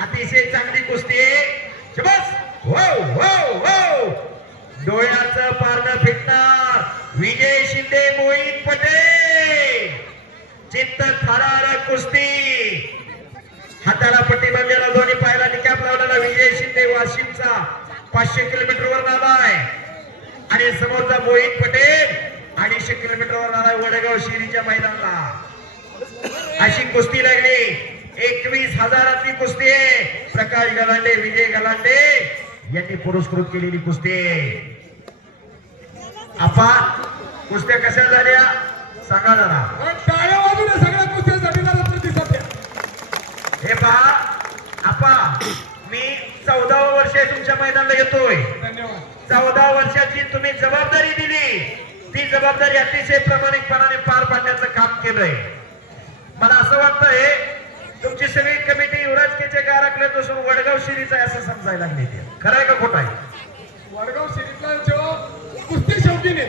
अतिशय चांगली कुस्ती आहे. शबास! हो हो हो! डोळ्याचं पारणं फिटणार. विजय शिंदे मोहित पटेल. चित्त थरार कुस्ती. पाचशे किलोमीटर वर आलाय आणि समोरचा मोहित पटेल अडीचशे किलोमीटर वर आलाय वडगाव शिरीच्या मैदानाला. अशी कुस्ती लागली. एकवीस हजारातली कुस्ती आहे. प्रकाश गलांडे विजय गलांडे यांनी पुरस्कृत केलेली कुस्ती आहे. आपा कुस्त्या कशा झाल्या? सांगा जरा. टाळ्या वाजून सगळ्या द्या. हे पहा आपा मी चौदावं वर्ष तुमच्या मैदानाला येतोय. चौदा वर्षाची तुम्ही जबाबदारी दिली. ती जबाबदारी अतिशय प्रामाणिकपणाने पार पाडण्याचं काम केलंय. मला असं वाटतंय तुमची सगळी कमिटी युवराज केचे गारकले पासून वडगाव शिरीचा आहे असं समजायला लागले ते खरं आहे का खोटं आहे? वडगाव शरीफला जेव्हा कुस्ती शौकीने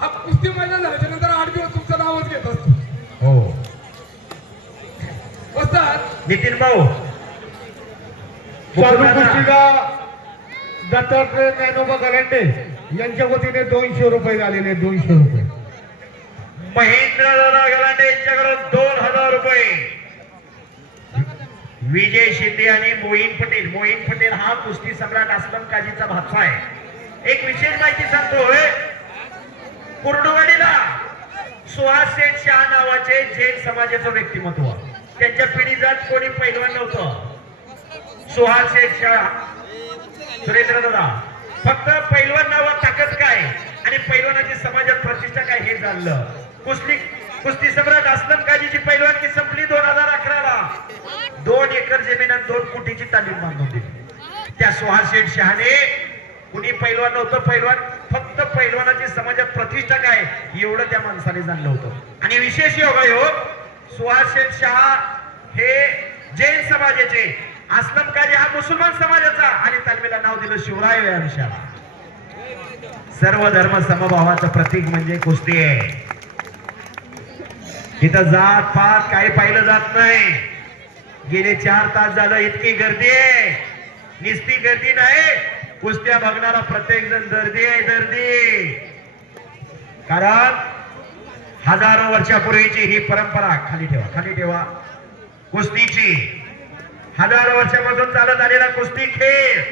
हा कुस्ती मैदान झाल्याच्यानंतर आठ दिवस तुमचं नावच घेत असतो. हो. वस्तात नितीन भाऊ. दत्तात्रय ज्ञानोबा गलांडे यांच्या वतीने दोनशे रुपये झालेले दोनशे रुपये. महेंद्र दादा गलांडे यांच्याकडून दोन हजार रुपये. विजय शिंदे आणि मोहीन पटेल. मोहीन पटेल हा कुस्ती सम्राट असलम काजीचा भाचा आहे. एक विशेष माहिती सांगतोय कुर्डुवाडीला सुहास शेठ शाह नावाचे जैन समाजाचं व्यक्तिमत्व. त्यांच्या पिढीजात कोणी पैलवान नव्हतं. सुहास शेख शाह सुरेंद्र दादा फक्त पैलवान नावा ताकद काय? आणि पैलवानाची समाजात प्रतिष्ठा काय हे जाणलं? कुस्ती कुस्ती सम्राट असलम काजीची पैलवानकी संपली दोन हजार अकराला. दोन एकर जमीन आणि दोन कोटीची तालीम बांधून दिली. त्या सुहास शेठ शहाने कुणी पैलवान नव्हतं पैलवान फक्त पैलवानाची समाजात प्रतिष्ठा काय एवढं त्या माणसाने जाणलं होतं. आणि विशेष योगायोग सुहास शेठ शहा हे जैन समाजाचे असलम काजी हा मुसलमान समाजाचा आणि तालमीला नाव दिलं शिवराय या विषयाला. सर्व धर्म समभावाचं प्रतीक म्हणजे कुस्ती आहे. इथं जात पात काही पाहिलं जात नाही. गेले चार तास झालं इतकी गर्दी आहे. निस्ती गर्दी नाही. कुस्त्या बघणारा प्रत्येक जण गर्दी आहे गर्दी. कारण हजारो वर्षापूर्वीची ही परंपरा खाली ठेवा खाली ठेवा. कुस्तीची. हजारो वर्षापासून चालत आलेला कुस्ती खेळ.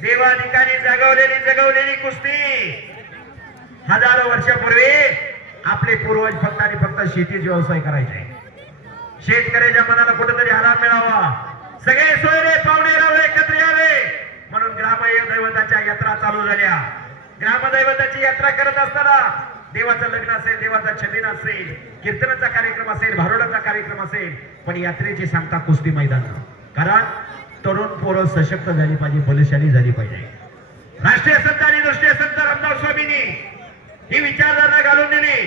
देवाधिकाने जगवलेली जगवलेली कुस्ती. हजारो वर्षापूर्वी आपले पूर्वज फक्त आणि फक्त शेतीच व्यवसाय करायचे. शेतकऱ्याच्या मनाला कुठेतरी आराम मिळावा. सगळे सोयरे पाहुणे रावळे एकत्र यावे. म्हणून ग्रामदैवताच्या यात्रा चालू झाल्या. ग्रामदैवताची यात्रा करत असताना देवाचं लग्न असेल देवाचा छबिन असेल कीर्तनाचा कार्यक्रम असेल भारुडाचा कार्यक्रम असेल पण यात्रेची सांगता कुस्ती मैदान कारण तरुण पोरं सशक्त झाली पाहिजे बलशाली झाली पाहिजे. राष्ट्रीय संत आणि राष्ट्रीय संत रामदास स्वामींनी ही विचारधारणा घालून दिली.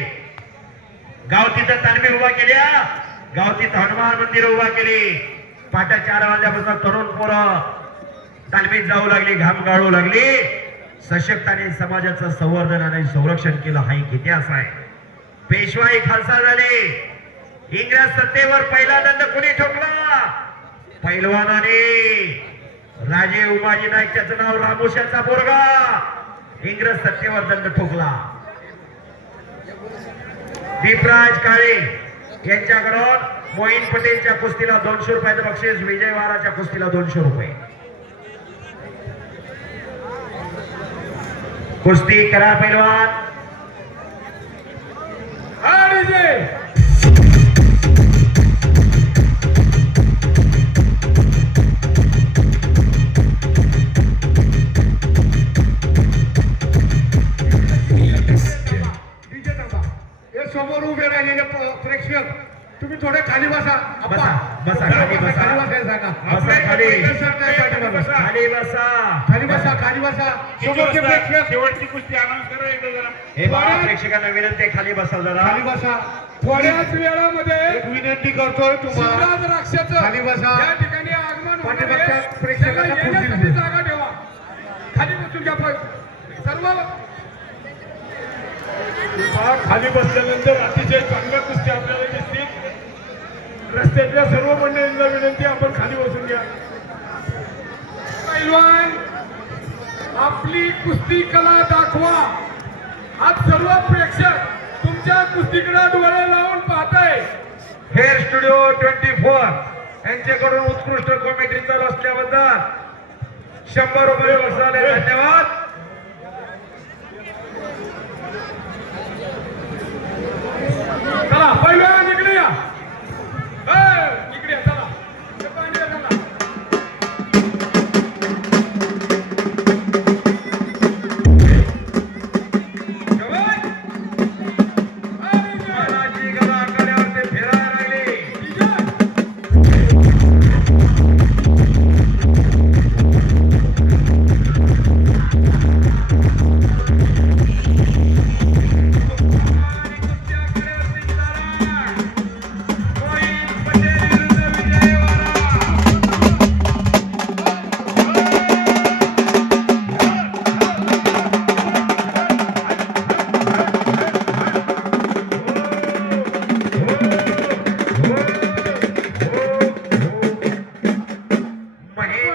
गाव तिथं तालमी उभा केल्या गाव तिथं हनुमान मंदिर उभा केली. पाट्या चार वाजल्यापासून तरुण पोरं तालमीत जाऊ लागली घाम गाळू लागली. सशक्ताने समाजाचं संवर्धन आणि संरक्षण केलं हा एक इतिहास आहे. पेशवाई खालसा झाली. इंग्रज सत्तेवर पहिला दंड कुणी ठोकला? पैलवानाने राजे उमाजी नाईक त्याचं नाव रामोशाचा पोरगा इंग्रज सत्तेवर दंड ठोकला. दीपराज काळे यांच्याकडून मोईन पटेलच्या कुस्तीला दोनशे रुपयाचं बक्षीस विजय वाराच्या कुस्तीला दोनशे रुपये. कुस्ती करा पैलवान. खाली बसा. बसा, बसा, खाली बसा. खाली बसा, खाली. खाली बसा. खाली बसा. खाली बसा समोरचे प्रेक्षक शेवटची कुस्ती अनाऊन्स करा एकदा जरा. हे बघा प्रेक्षकांना विनंती आहे, खाली बसा जरा. खाली बसा. थोड्याच वेळामध्ये विनंती करतोय तुम्हाला. राक्षाचं खाली बसा. या ठिकाणी आगमन. पाठीमागच्या प्रेक्षकांना द्या. जागा ठेवा. खाली बसून घ्या पण. सर्व खाली बसल्यानंतर अतिशय चांगल्या कुस्ती आपल्याला रस्त्यातल्या सर्व मंडळींना विनंती आपण खाली बसून घ्या. पैलवान आपली कुस्ती कला दाखवा. आज सर्व प्रेक्षक तुमच्या कुस्तीकडे डोळे लावून पाहताय. हेअर स्टुडिओ ट्वेंटी फोर यांच्याकडून उत्कृष्ट कॉमेडी चालू असल्याबद्दल शंभर रुपये बसाले धन्यवाद.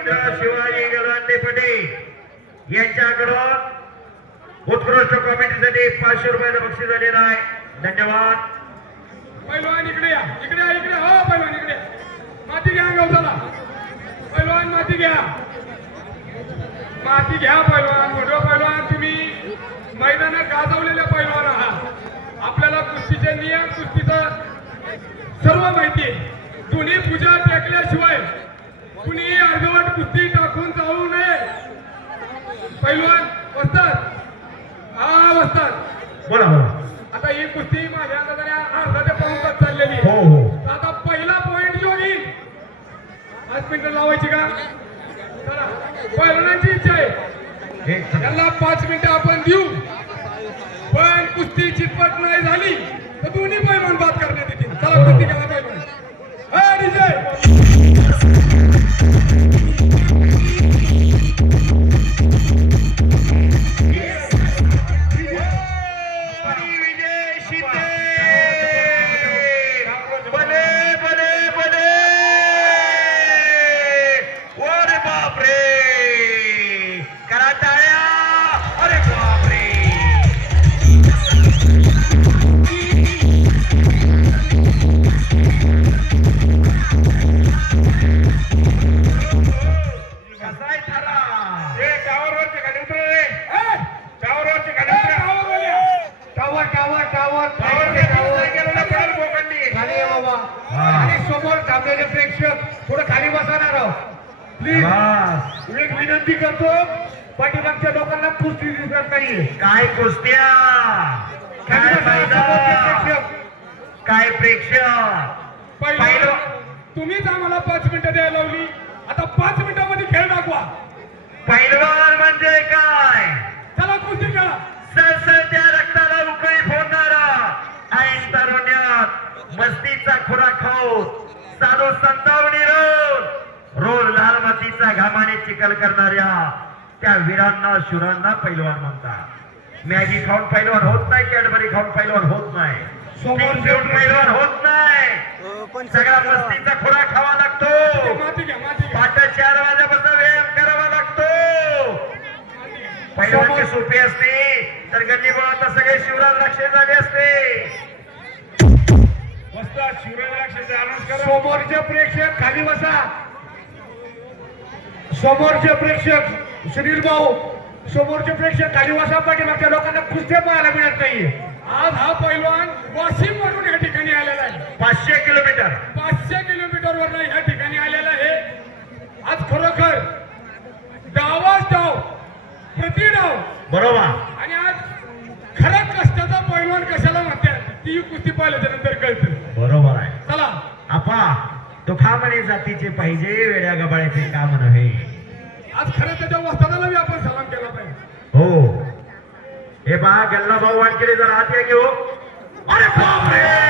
महेंद्र शिवाजी गलांडे पटेल यांच्याकडून उत्कृष्ट कॉमेडीसाठी पाचशे रुपयाचं बक्षीस झालेलं आहे. धन्यवाद. पैलवान इकडे या. इकडे या इकडे. हो पैलवान इकडे. माती घ्या गवताला. पैलवान माती घ्या. माती घ्या पैलवान. मोठो पैलवान तुम्ही मैदानात गाजवलेल्या पैलवान आहात. आपल्याला कुस्तीचे नियम कुस्तीचं सर्व माहिती आहे. पूजा टेकल्याशिवाय कुणी अर्धवट कुस्ती टाकून जाऊ नये. पैलवान वस्तात हा वस्तात बोला बोला. आता ही कुस्ती माझ्या अर्धा आणि समोर थांबलेले प्रेक्षक थोडं खाली बसणार आहोत. प्लीज. एक विनंती करतो पाठीमागच्या लोकांना कुस्ती दिसत नाहीये. काय कुस्त्या? काय फायदा? प्रेक्षक. काय प्रेक्षक? पहिलं. तुम्हीच आम्हाला पाच मिनिटं द्यायला लावली. आता पाच मिनिटांमध्ये खेळ दाखवा. पैलवान म्हणजे काय? चला कुस्ती खेळा. सळसळत्या रक्ताला उकळी फोडणारा ऐन तारुण्यात मस्तीचा खुराक खाऊन साधू संतावणी रोल रोज लाल मातीचा घामाने चिखल करणाऱ्या त्या वीरांना शुरांना पैलवान म्हणतात. मॅगी खाऊन पैलवान होत नाही कॅडबरी खाऊन पैलवान होत नाही. पैलवान होत नाही. सगळा मस्तीचा खुराक खावा लागतो. पाठ चार वाजेपासून व्यायाम करावा लागतो. पहिल्यांची सोपी असते तर गल्लीबोळात सगळे शिवराज लक्ष झाले असते. समोरचे प्रेक्षक खाली बसा. समोरचे प्रेक्षक सुनील भाऊ समोरचे प्रेक्षक खाली बसा. पाठीमागच्या लोकांना कुस्त्या पाहायला मिळत नाहीये आज हा पैलवान वाशिम वरून या ठिकाणी आलेला आहे. पाचशे किलोमीटर. पाचशे किलोमीटर वरून या ठिकाणी आलेला आहे. आज खरोखर डावाच डाव प्रति डाव. बरोबर. आणि आज खरा कष्टाचा पैलवान कशाला म्हणतात? ती कुस्ती पाहिल्याच्या नंतर कळतं. बरोबर आहे. चला. आपा तुफामने जातीचे पाहिजे वेड्या गबाळ्याचे काम नव्हे. आज खरं त्याच्या वस्तानाला बी आपण सलाम केला पाहिजे. हो. हे पहा गल्ला भाऊ वाटकेले जर आत घेऊ हो. अरे बापरे!